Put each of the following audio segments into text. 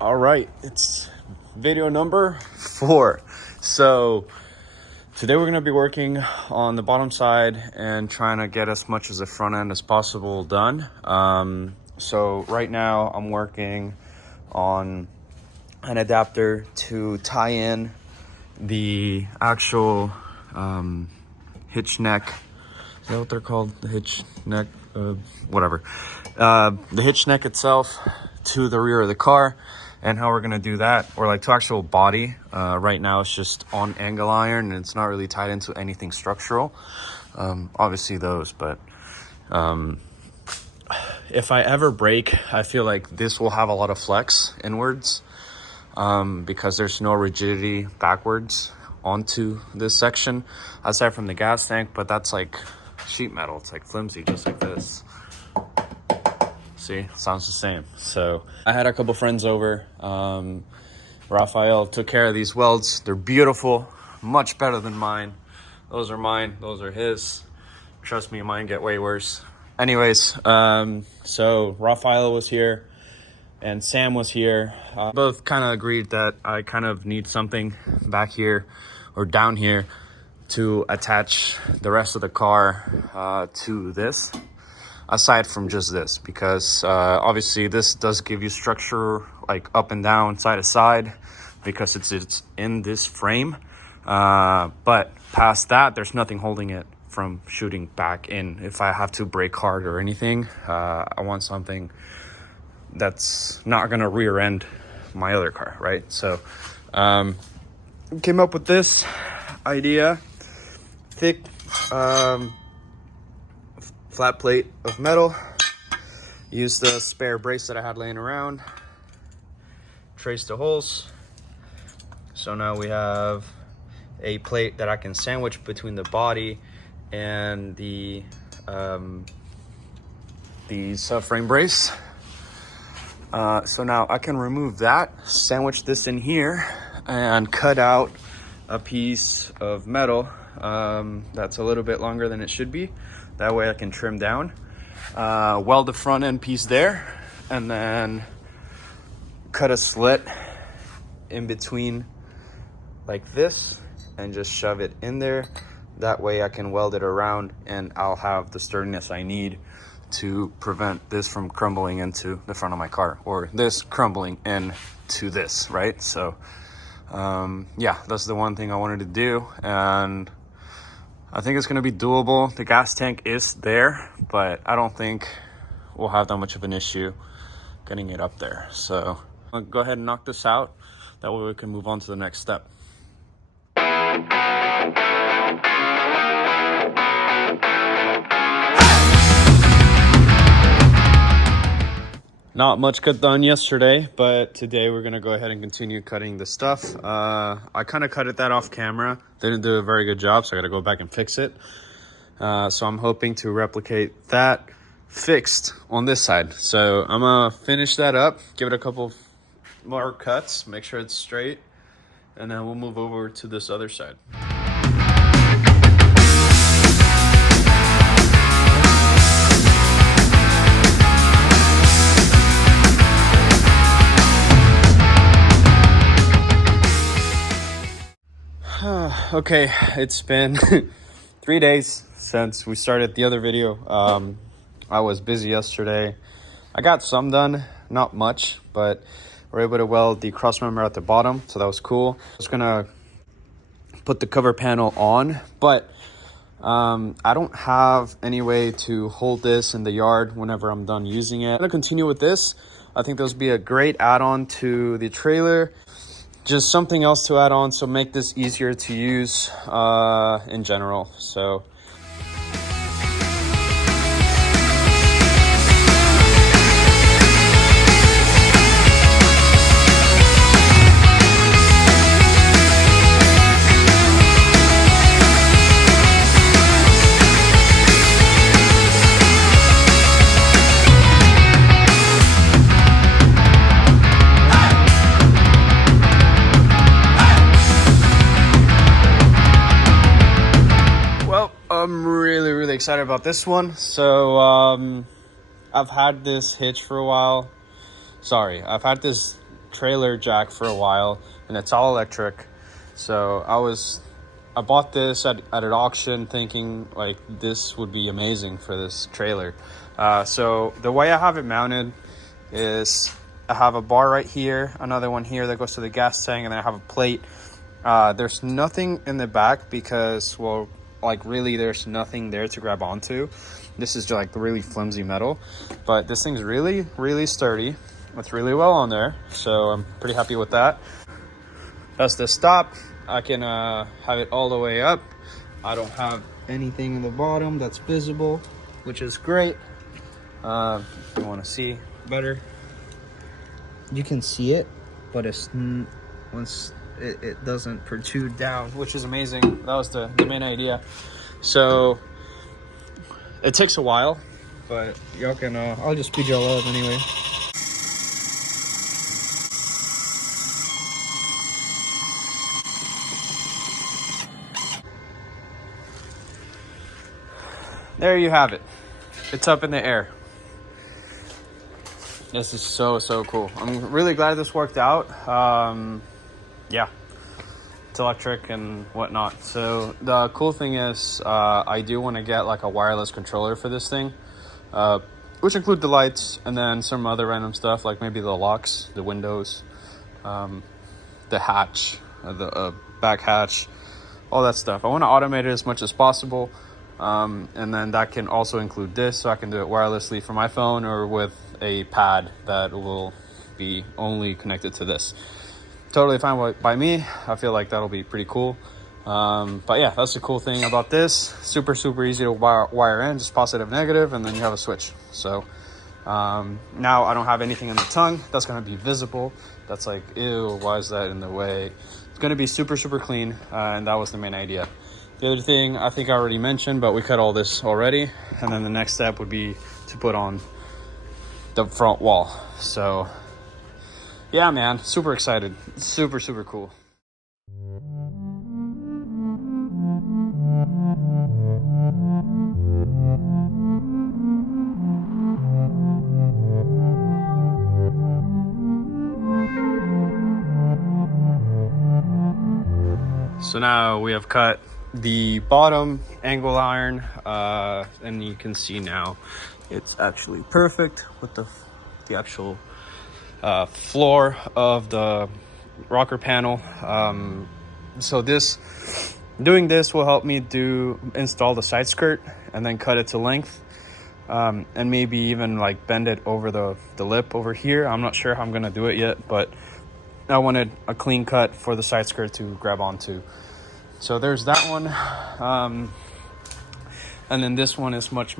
All right, it's video number 4. So today we're going to be working on the bottom side and trying to get as much as the front end as possible done. So right now I'm working on an adapter to tie in the actual hitch neck. Is that what they're called? The hitch neck, whatever. The hitch neck itself to the rear of the car. And how we're gonna do that, or like to actual body. Right now it's just on angle iron and it's not really tied into anything structural. Obviously those, but if I ever break, I feel like this will have a lot of flex inwards because there's no rigidity backwards onto this section, aside from the gas tank, but that's like sheet metal. It's like flimsy, just like this. See, sounds the same. So I had a couple friends over. Raphael took care of these welds. They're beautiful, much better than mine. Those are mine, those are his. Trust me, mine get way worse. Anyways, so Raphael was here and Sam was here. Both kind of agreed that I kind of need something back here or down here to attach the rest of the car to this, aside from just this, because obviously this does give you structure like up and down, side to side, because it's in this frame. But past that, there's nothing holding it from shooting back in. If I have to brake hard or anything, I want something that's not gonna rear end my other car, right? So came up with this idea. Thick flat plate of metal. Use the spare brace that I had laying around. Trace the holes. So now we have a plate that I can sandwich between the body and the subframe brace. So now I can remove that, sandwich this in here, and cut out a piece of metal that's a little bit longer than it should be. That way I can trim down, weld the front end piece there, and then cut a slit in between like this and just shove it in there. That way I can weld it around and I'll have the sturdiness I need to prevent this from crumbling into the front of my car, or this crumbling into this, right? So yeah, that's the one thing I wanted to do, and I think it's going to be doable. The gas tank is there, but I don't think we'll have that much of an issue getting it up there. So I'll go ahead and knock this out. That way we can move on to the next step. Not much got done yesterday, but today we're gonna go ahead and continue cutting the stuff. I kind of cut that off camera. Didn't do a very good job, so I gotta go back and fix it. So I'm hoping to replicate that fixed on this side. So I'm gonna finish that up, give it a couple more cuts, make sure it's straight, and then we'll move over to this other side. Okay, it's been 3 days since we started the other video. I was busy yesterday. I got some done, not much, but we're able to weld the cross member at the bottom, so that was cool. I was gonna put the cover panel on, but I don't have any way to hold this in the yard whenever I'm done using it. I'm gonna continue with this. I think this would be a great add-on to the trailer. Just something else to add on, so make this easier to use in general. So I'm really excited about this one. So I've had this hitch for a while. Sorry, I've had this trailer jack for a while, and it's all electric. So I bought this at an auction thinking like this would be amazing for this trailer. So the way I have it mounted is I have a bar right here, another one here that goes to the gas tank, and then I have a plate. There's nothing in the back because, well, like really there's nothing there to grab onto. This is just like really flimsy metal, but this thing's really, really sturdy. It's really well on there, so I'm pretty happy with that. That's the stop. I can have it all the way up. I don't have anything in the bottom that's visible, which is great. If you want to see better, you can see it, but once it doesn't protrude down, which is amazing. That was the main idea. So it takes a while, but y'all can I'll just speed y'all up anyway. There you have it. It's up in the air. This is so cool. I'm really glad this worked out. Yeah, it's electric and whatnot. So the cool thing is I do want to get like a wireless controller for this thing, which include the lights and then some other random stuff like maybe the locks, the windows, the hatch, the back hatch, all that stuff. I want to automate it as much as possible. And then that can also include this, so I can do it wirelessly from my phone or with a pad that will be only connected to this. Totally fine by me. I feel like that'll be pretty cool. But yeah, that's the cool thing about this. Super easy to wire in, just positive, negative, and then you have a switch. So now I don't have anything in the tongue that's going to be visible. That's like, ew, why is that in the way? It's going to be super clean, and that was the main idea. The other thing I think I already mentioned, but we cut all this already. And then the next step would be to put on the front wall. So yeah, man, super excited. Super cool. So now we have cut the bottom angle iron, and you can see now it's actually perfect with the actual floor of the rocker panel. So doing this will help me install the side skirt and then cut it to length, and maybe even like bend it over the lip over here. I'm not sure how I'm gonna do it yet, but I wanted a clean cut for the side skirt to grab onto. So there's that one, and then this one is much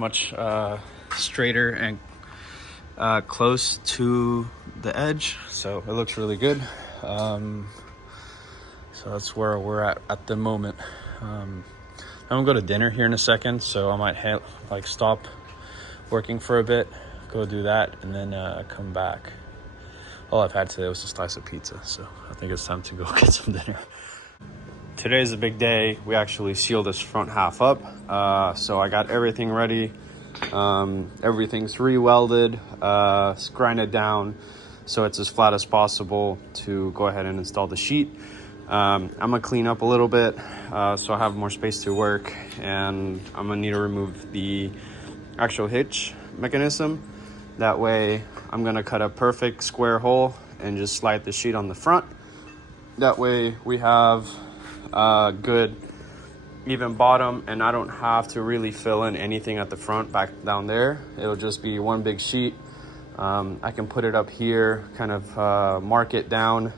straighter and close to the edge, so it looks really good. So that's where we're at the moment. I'm gonna go to dinner here in a second, so I might stop working for a bit, go do that, and then come back. All I've had today was a slice of pizza, so I think it's time to go get some dinner. Today's a big day. We actually sealed this front half up. So I got everything ready. Everything's re-welded, grinded down so it's as flat as possible to go ahead and install the sheet. I'm gonna clean up a little bit so I have more space to work, and I'm gonna need to remove the actual hitch mechanism. That way I'm gonna cut a perfect square hole and just slide the sheet on the front. That way we have good even bottom, and I don't have to really fill in anything at the front back down there. It'll just be one big sheet. I can put it up here, kind of mark it down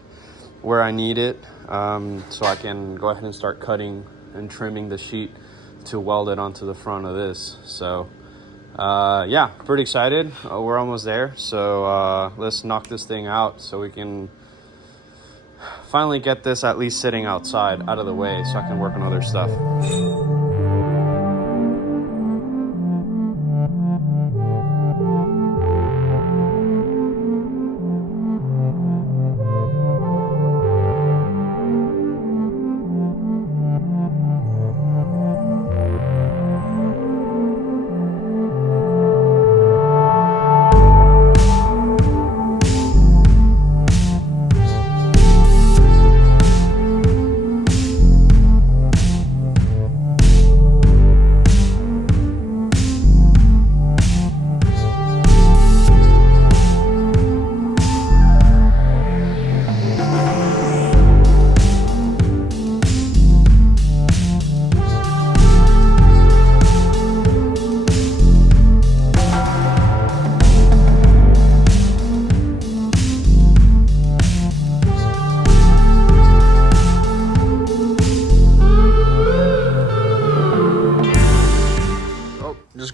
where I need it, so I can go ahead and start cutting and trimming the sheet to weld it onto the front of this. So yeah, pretty excited. We're almost there, so let's knock this thing out so we can finally get this at least sitting outside out of the way so I can work on other stuff.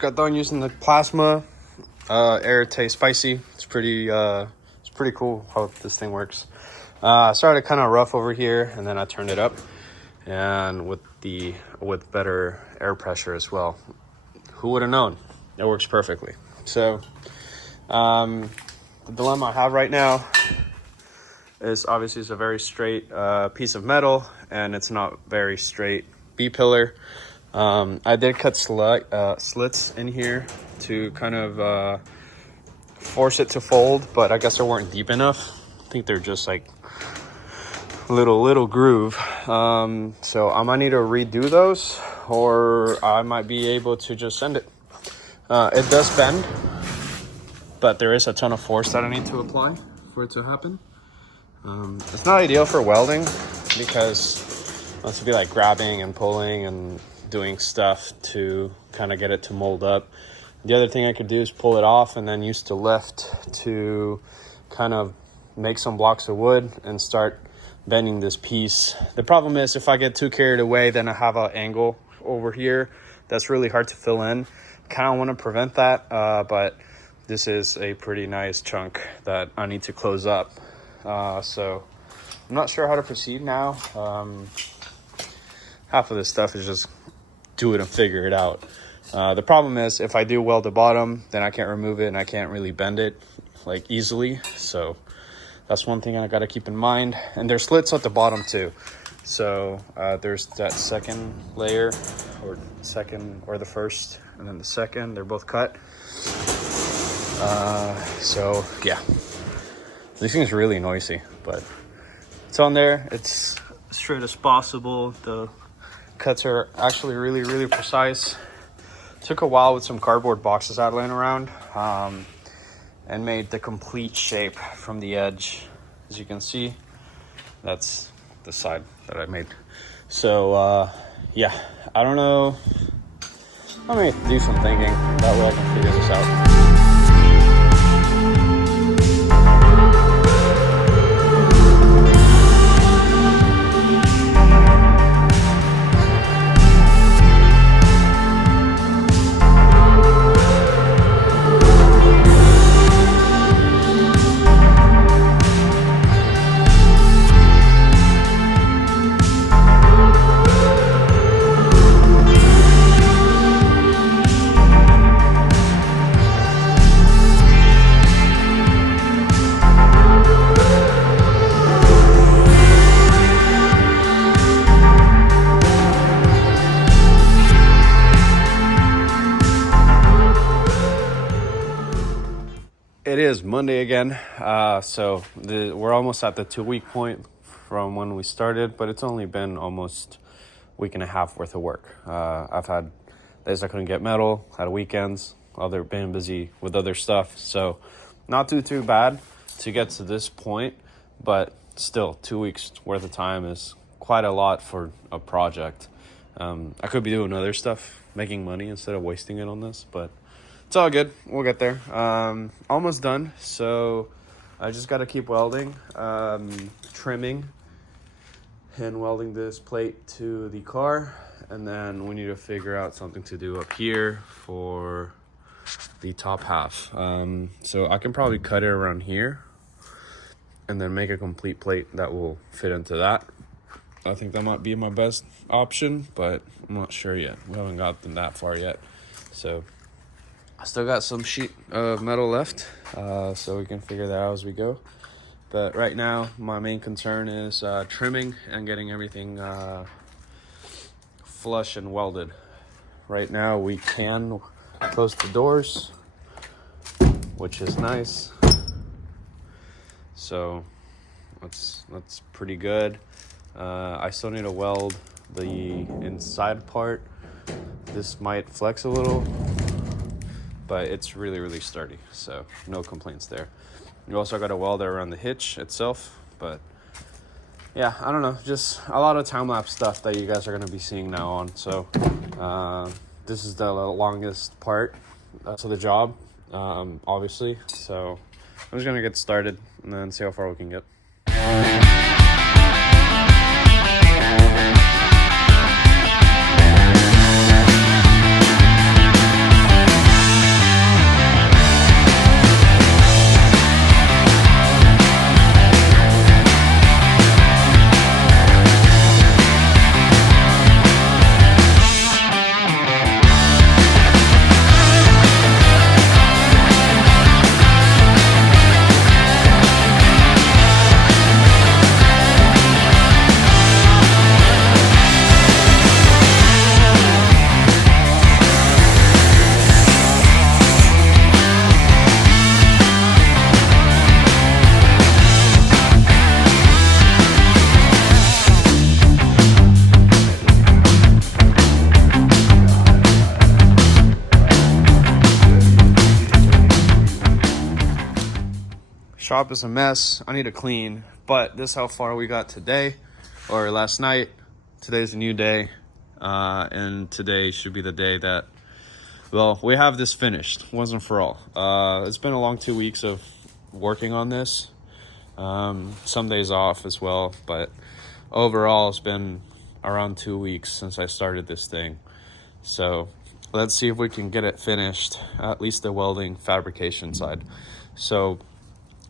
got done using the plasma. Air tastes spicy. It's pretty cool how this thing works. I started kind of rough over here, and then I turned it up, and with better air pressure as well. Who would have known? It works perfectly. So the dilemma I have right now is obviously it's a very straight piece of metal, and it's not very straight B-pillar. I did cut slits in here to kind of force it to fold, but I guess they weren't deep enough. I think they're just like little groove. So I might need to redo those, or I might be able to just send it. It does bend, but there is a ton of force that I need to apply for it to happen. It's not ideal for welding because it has to be like grabbing and pulling and doing stuff to kind of get it to mold up. The other thing I could do is pull it off and then use the lift to kind of make some blocks of wood and start bending this piece. The problem is if I get too carried away, then I have an angle over here that's really hard to fill in. Kind of want to prevent that, but this is a pretty nice chunk that I need to close up. So I'm not sure how to proceed now. Half of this stuff is just do it and figure it out. The problem is if I do weld the bottom, then I can't remove it and I can't really bend it like easily. So that's one thing I got to keep in mind. And there's slits at the bottom too. So there's that second layer, or the first, and then the second. They're both cut. So yeah, this thing is really noisy, but it's on there. It's straight as possible. The cuts are actually really precise. Took a while with some cardboard boxes I had laying around, and made the complete shape from the edge. As you can see, that's the side that I made. So yeah, I don't know. I'm gonna do some thinking. That way I can figure this out. It is Monday again, so we're almost at the 2-week point from when we started, but it's only been almost a week and a half worth of work. I've had days I couldn't get metal, had weekends, been busy with other stuff, so not too bad to get to this point, but still 2 weeks worth of time is quite a lot for a project. I could be doing other stuff, making money instead of wasting it on this, but it's all good. We'll get there. Almost done. So I just got to keep welding, trimming, and welding this plate to the car. And then we need to figure out something to do up here for the top half. So I can probably cut it around here and then make a complete plate that will fit into that. I think that might be my best option, but I'm not sure yet. We haven't gotten that far yet. So I still got some sheet of metal left, so we can figure that out as we go. But right now, my main concern is trimming and getting everything flush and welded. Right now, we can close the doors, which is nice. So that's pretty good. I still need to weld the inside part. This might flex a little, but it's really sturdy, so no complaints there. You also got to weld it around the hitch itself, but yeah, I don't know, just a lot of time-lapse stuff that you guys are going to be seeing now on. So this is the longest part to the job, obviously, so I'm just going to get started and then see how far we can get. Shop is a mess. I need to clean, but this is how far we got today, or last night. Today's a new day, and today should be the day that, well, we have this finished once and for all. It's been a long 2 weeks of working on this. Some days off as well, but overall it's been around 2 weeks since I started this thing. So let's see if we can get it finished, at least the welding fabrication side. So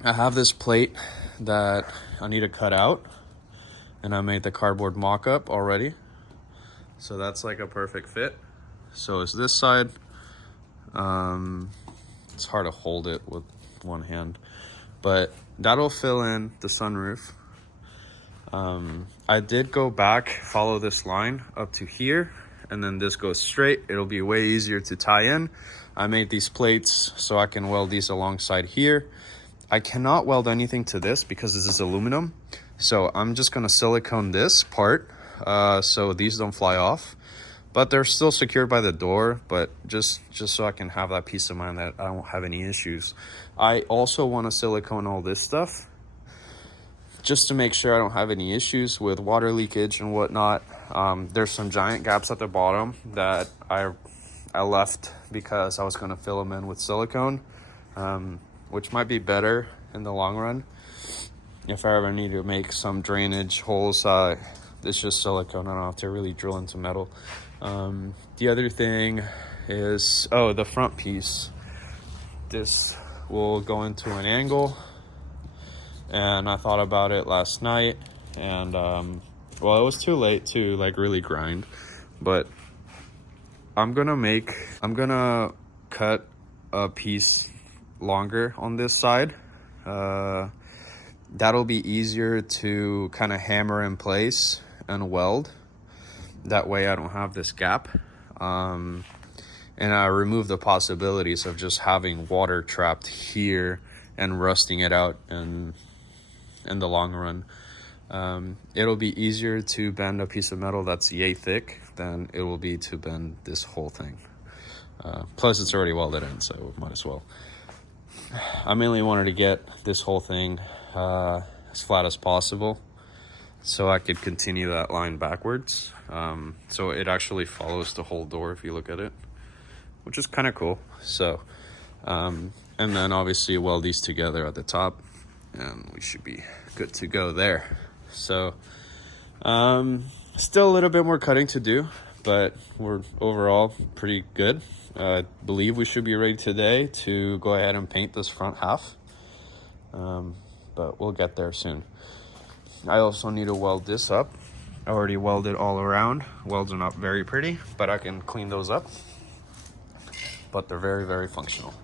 I have this plate that I need to cut out, and I made the cardboard mock-up already. So that's like a perfect fit. So is this side. It's hard to hold it with one hand, but that'll fill in the sunroof. I did go back, follow this line up to here, and then this goes straight. It'll be way easier to tie in. I made these plates so I can weld these alongside here. I cannot weld anything to this because this is aluminum. So I'm just gonna silicone this part so these don't fly off. But they're still secured by the door, but just so I can have that peace of mind that I won't have any issues. I also want to silicone all this stuff just to make sure I don't have any issues with water leakage and whatnot. There's some giant gaps at the bottom that I left because I was going to fill them in with silicone, which might be better in the long run. If I ever need to make some drainage holes, it's just silicone. I don't have to really drill into metal. The other thing is, the front piece. This will go into an angle, and I thought about it last night, and well, it was too late to like really grind, but I'm gonna cut a piece longer on this side. That'll be easier to kind of hammer in place and weld. That way I don't have this gap. And I remove the possibilities of just having water trapped here and rusting it out in the long run. It'll be easier to bend a piece of metal that's yay thick than it will be to bend this whole thing. Plus it's already welded in, so might as well. I mainly wanted to get this whole thing as flat as possible so I could continue that line backwards. So it actually follows the whole door if you look at it, which is kind of cool. So and then obviously weld these together at the top and we should be good to go there. So still a little bit more cutting to do, but we're overall pretty good. I believe we should be ready today to go ahead and paint this front half, but we'll get there soon. I also need to weld this up. I already welded all around. Welds are not very pretty, but I can clean those up. But they're very, very functional.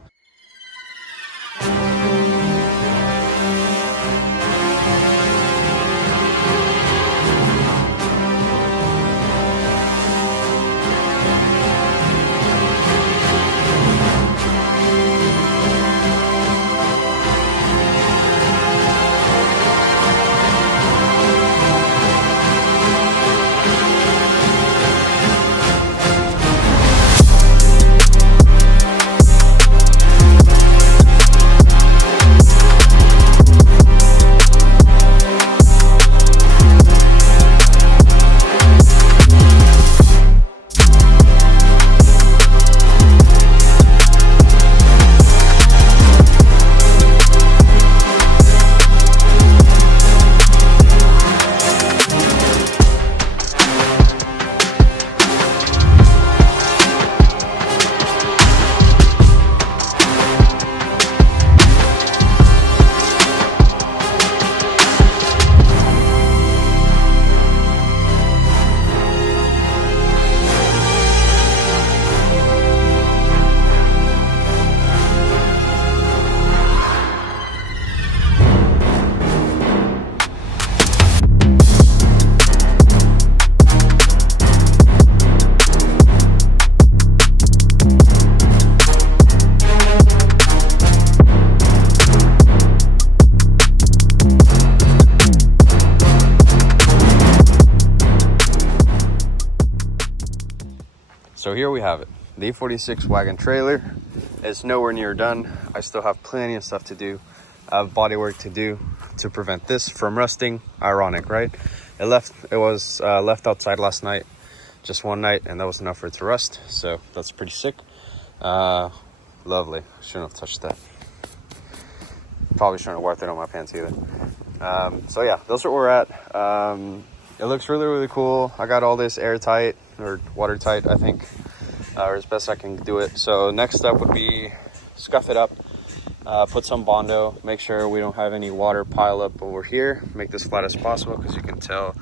So here we have it. The E46 wagon trailer is nowhere near done. I still have plenty of stuff to do. body work to do to prevent this from rusting. Ironic, right? It was left outside last night, just one night, and that was enough for it to rust. So that's pretty sick. Lovely. Shouldn't have touched that. Probably shouldn't have wiped it on my pants either. So yeah, those are where we're at. It looks really, really cool. I got all this airtight or watertight, I think, or as best I can do it. So next step would be scuff it up, put some Bondo, make sure we don't have any water pile up over here, make this flat as possible, because you can tell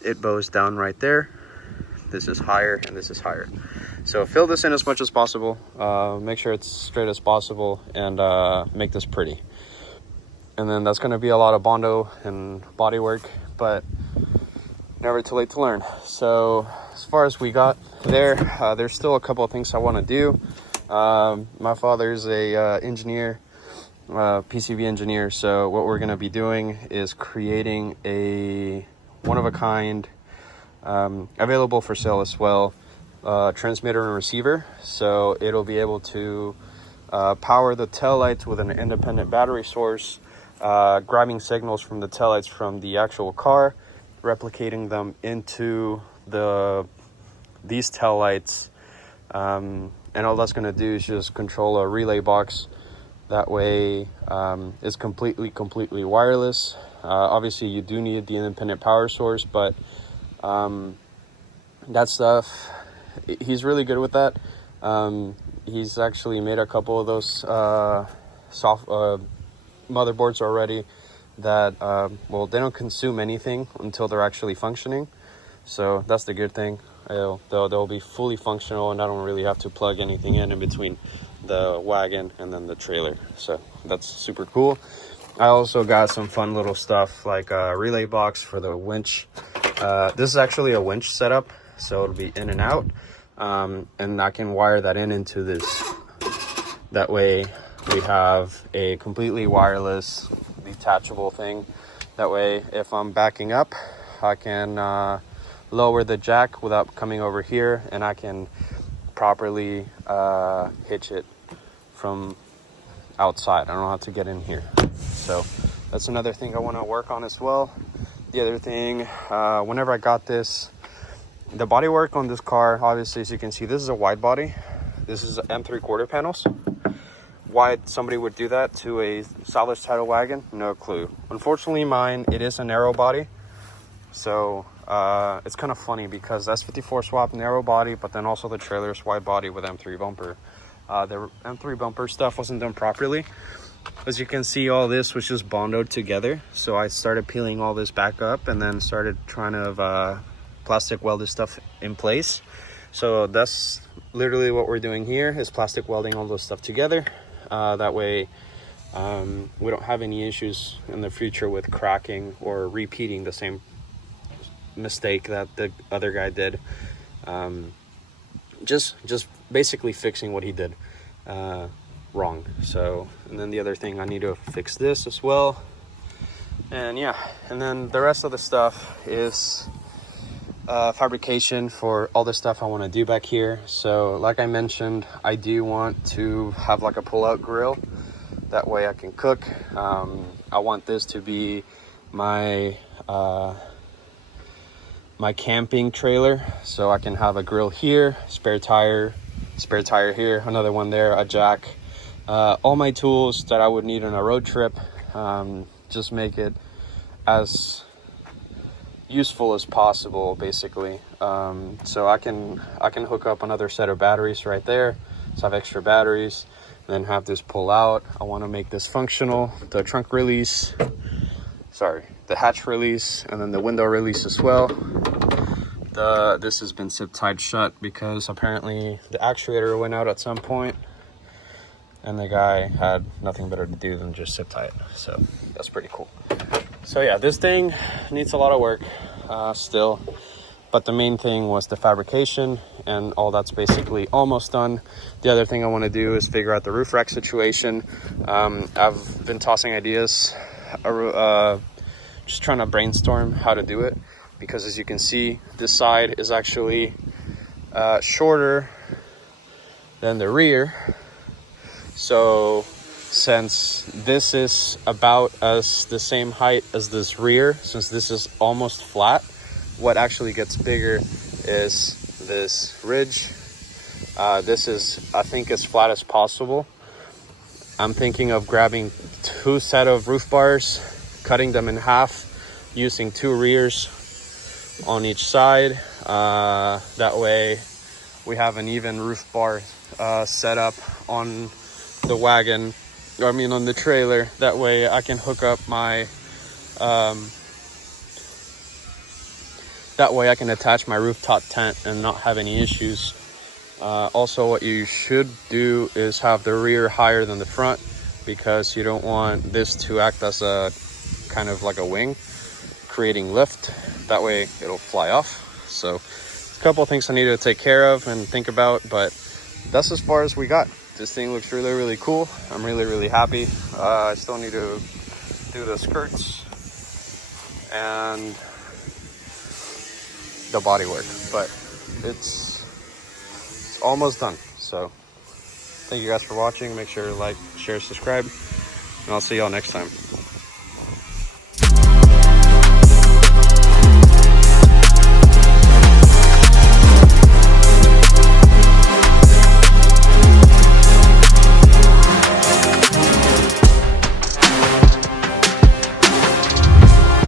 it bows down right there. This is higher and this is higher. So fill this in as much as possible, make sure it's straight as possible, and make this pretty. And then that's going to be a lot of Bondo and body work, but never too late to learn. So as far as we got there, there's still a couple of things I want to do. My father's a engineer, PCB engineer. So what we're going to be doing is creating a one-of-a-kind, available for sale as well, transmitter and receiver. So it'll be able to power the taillights with an independent battery source, grabbing signals from the taillights from the actual car, replicating them into these taillights, and all that's going to do is just control a relay box. That way it's completely wireless. Obviously you do need the independent power source, but that stuff, he's really good with that. He's actually made a couple of those motherboards already that well, they don't consume anything until they're actually functioning. So that's the good thing. They'll be fully functional, and I don't really have to plug anything in between the wagon and then the trailer. So that's super cool. I also got some fun little stuff like a relay box for the winch. This is actually a winch setup, so it'll be in and out, and I can wire that into this. That way we have a completely wireless detachable thing. That way if I'm backing up, I can lower the jack without coming over here, and I can properly hitch it from outside. I don't have to get in here. So that's another thing I want to work on as well. The other thing, whenever I got this, the body work on this car, obviously, as you can see, this is a wide body. This is M3/4 panels. Why somebody would do that to a salvage title wagon, no clue. Unfortunately mine, it is a narrow body, so it's kind of funny because S54 swap narrow body, but then also the trailer is wide body with M3 bumper. The M3 bumper stuff wasn't done properly. As you can see, all this was just bondoed together, so I started peeling all this back up and then started trying to plastic weld this stuff in place. So that's literally what we're doing here, is plastic welding all this stuff together. That way we don't have any issues in the future with cracking or repeating the same mistake that the other guy did. Just basically fixing what he did wrong. So, and then the other thing, I need to fix this as well. And yeah, and then the rest of the stuff is fabrication for all the stuff I want to do back here. So like I mentioned, I do want to have like a pull-out grill. That way I can cook. I want this to be my my camping trailer, so I can have a grill here, spare tire here, another one there, a jack, all my tools that I would need on a road trip. Just make it as useful as possible, basically. So I can hook up another set of batteries right there, so I have extra batteries, and then have this pull out. I want to make this functional, the trunk release, the hatch release, and then the window release as well. This has been zip tied shut because apparently the actuator went out at some point, and the guy had nothing better to do than just zip tie it. So that's pretty cool. So yeah, this thing needs a lot of work still, but the main thing was the fabrication, and all that's basically almost done. The other thing I want to do is figure out the roof rack situation. I've been tossing ideas, just trying to brainstorm how to do it, because as you can see, this side is actually shorter than the rear. So since this is about as the same height as this rear, since this is almost flat, what actually gets bigger is this ridge. This is, I think, as flat as possible. I'm thinking of grabbing 2 sets of roof bars, cutting them in half, using 2 rears on each side. That way we have an even roof bar set up on the wagon, I mean on the trailer. That way I can hook up my that way I can attach my rooftop tent and not have any issues. Also, what you should do is have the rear higher than the front, because you don't want this to act as a kind of like a wing, creating lift. That way it'll fly off. So a couple of things I need to take care of and think about, but that's as far as we got. This thing looks really, really cool. I'm really, really happy. I still need to do the skirts and the bodywork, but it's almost done. So thank you guys for watching. Make sure to like, share, subscribe, and I'll see y'all next time.